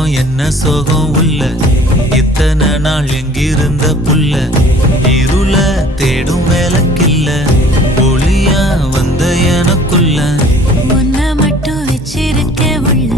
வெக்கம் என்ன சோகம் உள்ள இத்தனை நாள் எங்கிருந்த புல்ல இருள தேடும் வேலைக்கில்ல ஒளியா வந்த எனக்குள்ள உன்னை மட்டும் வச்சிருக்க உள்ள